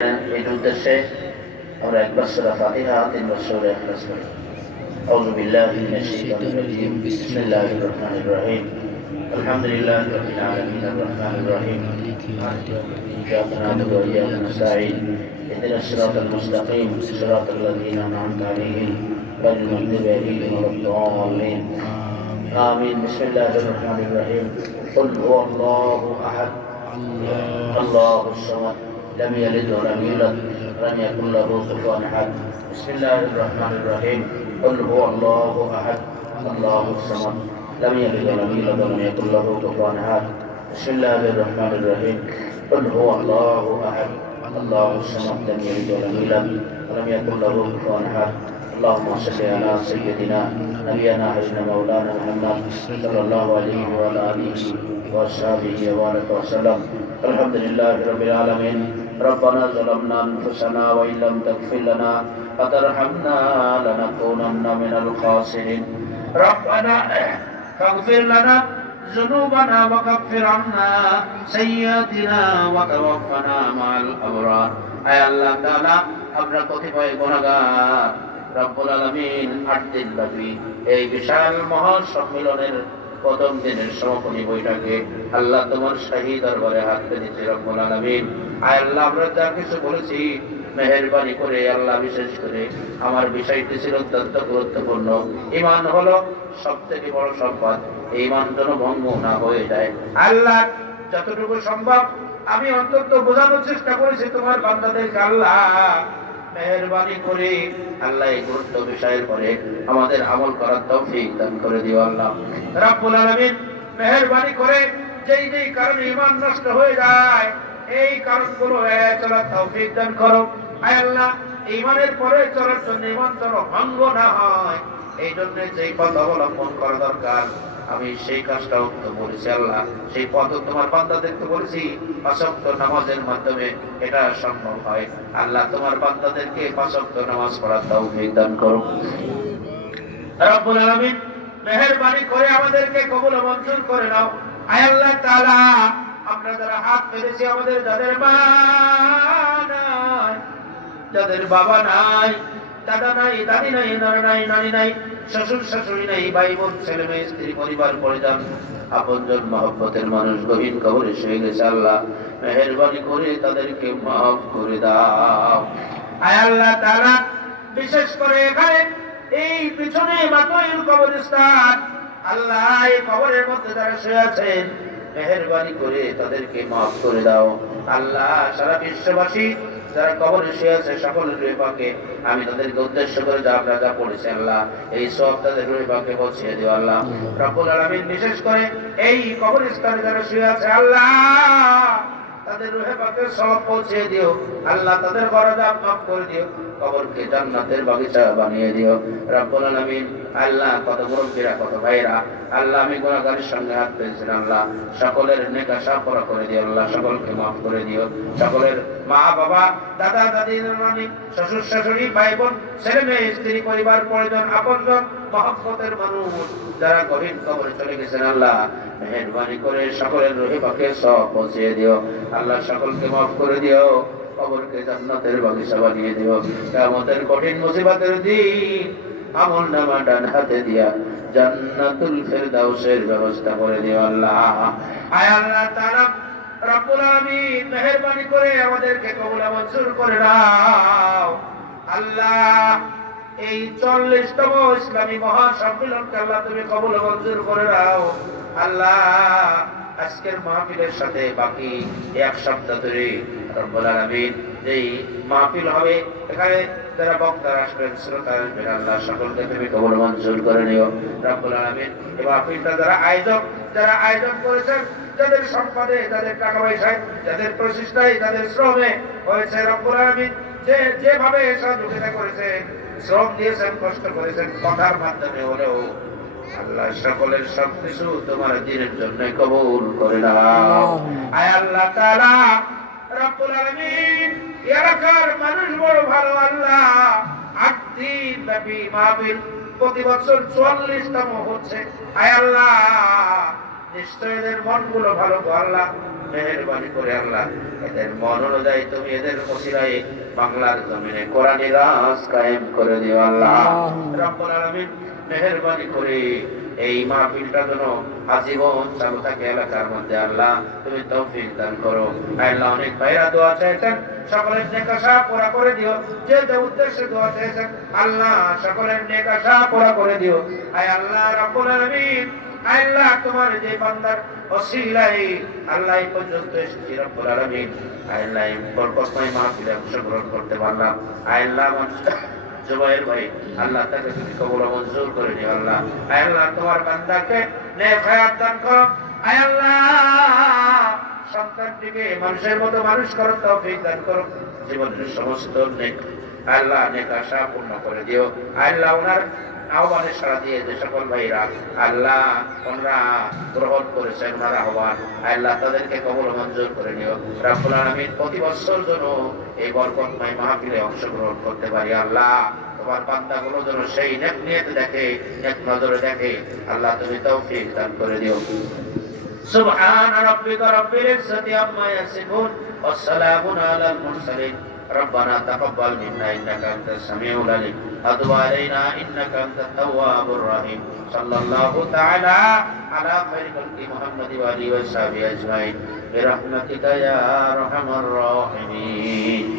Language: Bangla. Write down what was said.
এই উদ্দেশ্যে আমরা একবার সুরা ফাতিহা তিনবার সুরা ইখলাস করি أعوذ بالله من الشيطان الرجيم بسم الله الرحمن الرحيم الحمد لله رب العالمين الرحمن الرحيم إياك نعبد وإياك نستعين اهدنا الصراط المستقيم صراط الذين أنعمت عليهم غير المغضوب عليهم ولا الضالين آمين بسم الله الرحمن الرحيم قل هو الله أحد الله الصمد لم يلد ولم يولد ولم يكن له كفوا أحد. بسم الله الرحمن الرحيم. قل هو الله أحد الله الصمد. لم يلد ولم يولد ولم يكن له كفوا أحد. بسم الله الرحمن الرحيم. قل هو الله أحد الله الصمد. لم يلد ولم يولد ولم يكن له كفوا أحد. اللهم صل على سيدنا نبينا حبيبنا مولانا محمد صلى الله عليه وعلى آله واصحابه وبارك وسلم. الحمد لله رب العالمين. ربنا ظلمنا انفسنا وان لم تغفر لنا وترحمنا لنكونن من الخاسرين ربنا فاغفر لنا ذنوبنا وكفر عنا سيئاتنا وتوفنا مع الابرار اي الله تعالى আমরা কতিপয় গুণাগার রব্বুল আলমিন আট দিন ব্যাপী এই বিশাল মহা সম্মেলনের প্রথম দিনের সমাপনী বৈঠকে আল্লাহ তোমার শাহী দরবারে হাত পেতেছি রব্বুল আলমিন। আল্লাহ, আমরা যা কিছু বলেছি, মেহরবানি করে আল্লাহ বিশেষ করে আমার বিষয়টি ছিল অত্যন্ত গুরুত্বপূর্ণ। ইমান হলো সব থেকে বড় সম্পদ। এই মান যেন ভঙ্গ না হয়ে যায়। আল্লাহ, যতটুকু সম্ভব আমি অন্তত বোঝানোর চেষ্টা করেছি তোমার বান্দাদেরকে, আল্লাহ। মেহরবানি করে আল্লাহ এই গুরুত্ব বিষয়ের পরে আমাদের আমল করার তৌফিক দান করে দিও আল্লাহ। রাব্বুল আলামিন মেহরবানি করে যেই যেই কারণে ঈমান নষ্ট হয়ে যায়, এই কারণগুলো এড়িয়ে চলার তৌফিক দান করো। আয় আল্লাহ ঈমানের পরে চলার জন্য ঈমান যেন ভঙ্গ না হয়। এই জন্য যেই পথ অবলম্বন করা দরকার, আমি সেই কাজটাও তো বলেছি আল্লাহ। সেই পথ তোমার বান্দাদেরকে বলেছি, পাঁচক্ত নামাজের মাধ্যমে এটা সম্ভব হয়। আল্লাহ তোমার বান্দাদেরকে পাঁচক্ত নামাজ পড়ার তৌফিক দান করো রব্বুল আলামিন করে আমাদেরকে কবুল মঞ্জুর করে নাও। আয় আল্লাহ তাআলা, আমরা যারা হাত পেরেছি আমাদের যাদের মা যাদের বাবা নাই, দাদা নাই, দাদি নাই, নানা নাই, নানি নাই, শ্বশুর শাশুড়ি নাই, ভাই বোন, ছেলে মেয়ে, স্ত্রী, পরিবার, পরিজন, আপনজন মহব্বতের মানুষ গভীর কবরে শুয়ে গেছে আল্লাহ। মেহরবানি করে তাদেরকে মাফ করে দাও। আয় আল্লাহ তাআলা, বিশেষ করে এখানে এই পিছনে মাতইল কবরস্থান। আল্লাহ এই কবরের মধ্যে যারা শুয়ে আছেন, মেহরবানি করে তাদেরকে মাফ করে দাও। আল্লাহ সারা বিশ্ববাসী যারা কবরে শুয়ে আছে সকল রুহে পাকে আমি তাদেরকে উদ্দেশ্য করে যা আপনার যা পড়েছি, আল্লাহ, এই সব তাদের রুহে পাকে পৌঁছিয়ে দিও, আল্লাহ। রব্বুল আলামিন বিশেষ করে এই কবরস্থানে যারা শুয়ে আছে, আল্লাহ! তাদের রুহে সব পৌঁছে দিও। আল্লাহ তাদের মাফ করে দিও। বাগিচা বানিয়ে দিও। আল্লাহ কত আল্লাহ, আমি সঙ্গে হাত সকলের করে দিও, আল্লাহ। সকলকে মাফ করে দিও। সকলের মা বাবা দাদা দাদি নানি, শ্বশুর, শাশুড়ি ভাই বোন ছেলে মেয়ে স্ত্রী, পরিবার, পরিজন, আপনজন মহব্বতের মানুষ, যারা গভীর কবরে চলে গেছেন, আল্লাহ মেহরবানি করে সকলের রহি পাকে সব পৌঁছিয়ে দিও। আল্লাহ সকলকে মাফ করে দিও, কবরকে জান্নাতের বাগিচা বানিয়ে দিও। কিয়ামতের কঠিন মুসিবতের দিন আমল নামা ডান হাতে দিয়া জান্নাতুল ফেরদাউসের ব্যবস্থা করে দিও আল্লাহ। আয় আল্লাহ তারা রব্বুল আলামিন মেহেরবানি করে আমাদেরকে কবুল মঞ্জুর করে নাও আল্লাহ এই চল্লিশতম ইসলামী মহাসম্মেলনকে আল্লাহ তুমি কবল মঞ্জুর করে নাও আল্লাহ, আজকের মাহফিলের সাথে বাকি এক সপ্তাহ ধরে মাহফিল হবে, এখানে বক্তারা আল্লাহ সকলকে তুমি কবুল মঞ্জুর করে নিও মাহফিলটা যারা আয়োজক, যারা করেছেন, যাদের সম্পদে টাকা পয়সায় যে যেভাবে করেছেন শ্রম দিয়েছেন কষ্ট করেছেন কথার মাধ্যমে হলেও আল্লাহ সকলের সবকিছু তোমার দিনের জন্য কবুল করে আয় আল্লাহ তাআলা রব্বুল আলামিন এলাকার মানুষ বড় ভালো আল্লাহ। আট দিন ব্যাপী মাহফিল প্রতি বছর চুয়াল্লিশতম হচ্ছে। আয় আল্লাহ। নিশ্চয় এদের মনগুলো ভালো গো আল্লাহ। মেহরবানি করে আল্লাহ। এদের মন অনুযায়ী তুমি এদের ওসিলায় বাংলার জমিনে কোরআনী রাজ কায়েম করে দিও আল্লাহ। রব্বুল আলামিন মেহরবানি করে এই মাহফিলটা যেন আজীবন চালু থাকে এলাকার মধ্যে আল্লাহ। তুমি তৌফিক দান করো। আল্লাহ অনেক ভাইরা দোয়া চাইছেন। সকলের নেকাশা পুরা করে দিও। যে যে উদ্দেশ্যে দোয়া চেয়েছেন আল্লাহ সকলের নেকাশা পুরা করে দিও। আয় আল্লাহ রাব্বুল আলামিন আল্লাহ তোমার যে বান্দার ওসিলাই আল্লাহ পর্যন্ত এসেছি, রব্বুল আলামিন। আল্লাহ বরকতময় মাহফিলে অংশগ্রহণ করতে পারলাম। আল্লাহ জুবাইর ভাই, আল্লাহ তাকে তুমি কবুল মঞ্জুর করে নিও, আল্লাহ। আল্লাহ তোমার বান্দাকে নেক হায়াত দান করো। আল্লাহ, সন্তানটিকে মানুষের মতো মানুষ করো তৌফিক দান করো। জীবনের সমস্ত নেক, আল্লাহ নেক আশা পূর্ণ করে দিও। আল্লাহ ওনার আহ্বানে সাড়া দিয়ে যে সকল ভাইরা আল্লাহ ওনারা গ্রহণ করেছেন ওনার আহ্বান আল্লাহ তাদেরকে কবল ও মঞ্জুর করে নিও রাব্বুল আলামিন প্রতি বছর যেন এই বরকতময় মাহফিলে অংশগ্রহণ করতে পারি আল্লাহ তোমার বান্দাগুলো যেন সেই নেক নিয়তে দেখে নেক নজরে দেখে আল্লাহ তুমি তৌফিক দান করে দিও سبحان ربك رب العزة عما يصفون والسلام على المرسلين ربنا تقبل منا إنك أنت السميع العليم. وتب علينا إنك أنت التواب الرحيم. صلى الله تعالى على خير خلق محمد وآله وصحبه أجمعين. برحمتك يا أرحم الراحمين.